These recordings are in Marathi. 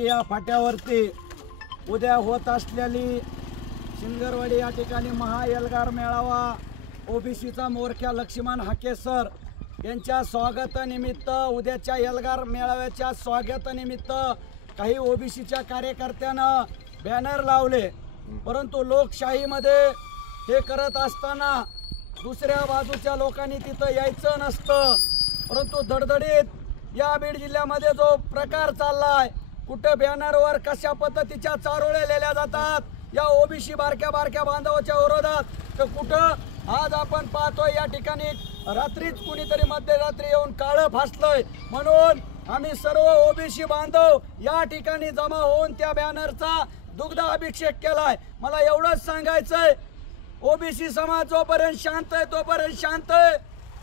या फाट्यावरती उद्या होत असलेली शिंगरवाडी या ठिकाणी महाएल्गार मेळावा ओबीसीचा मोर्चा लक्ष्मण हाके सर यांच्या स्वागतानिमित्त उद्याच्या एल्गार मेळाव्याच्या स्वागतानिमित्त काही ओबीसीच्या कार्यकर्त्यांना बॅनर लावले, परंतु लोकशाहीमध्ये हे करत असताना दुसऱ्या बाजूच्या लोकांनी तिथं यायचं नसतं। परंतु धडधडीत या बीड जिल्ह्यामध्ये जो प्रकार चाललाय, कुठे बॅनरवर कशा पद्धतीच्या चारोळे लिहिल्या जातात या ओबीसी बारक्या बांधवाच्या विरोधात, तर कुठं आज आपण पाहतोय या ठिकाणी रात्रीच कुणीतरी मध्यरात्री येऊन काळं फासलंय। म्हणून आम्ही सर्व ओबीसी बांधव या ठिकाणी जमा होऊन त्या बॅनरचा दुग्ध अभिषेक केलाय। मला एवढंच सांगायचंय, ओबीसी समाज जोपर्यंत शांत आहे तोपर्यंत शांत आहे।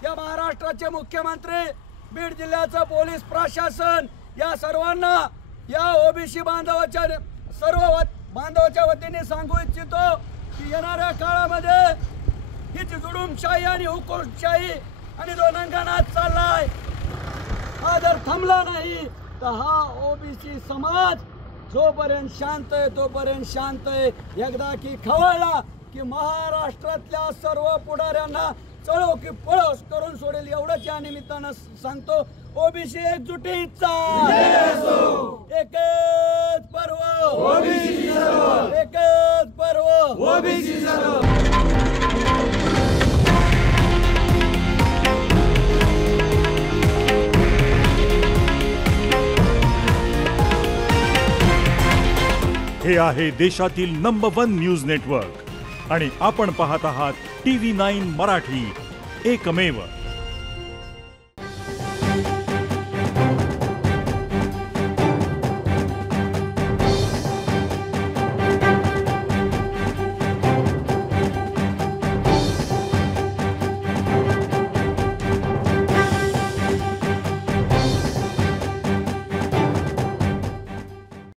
या महाराष्ट्राचे मुख्यमंत्री, बीड जिल्ह्याचं पोलीस प्रशासन या सर्वांना या ओबीसी सर्व बांधवाच्या वतीने सांगू इच्छितो की येणाऱ्या काळामध्ये ही जुडुमशाही आणि हुकुमशाही आणि जो नंगानाच चाललाय, हा जर थांबला नाही तर हा ओबीसी समाज जोपर्यंत शांत आहे तोपर्यंत शांत आहे। एकदा की खवळला की महाराष्ट्रातल्या सर्व पुढाऱ्यांना चळो की पळो करून सोडेल, एवढंच या निमित्तानं सांगतो। ओबीसी एकजुटीचा एकच पर्व ओबीसी सर्व, एकच पर्व ओबीसी सर्व। हे आहे देशातील नंबर 1 न्यूज नेटवर्क आणि आपण पाहत आहात TV9 मराठी, एकमेव।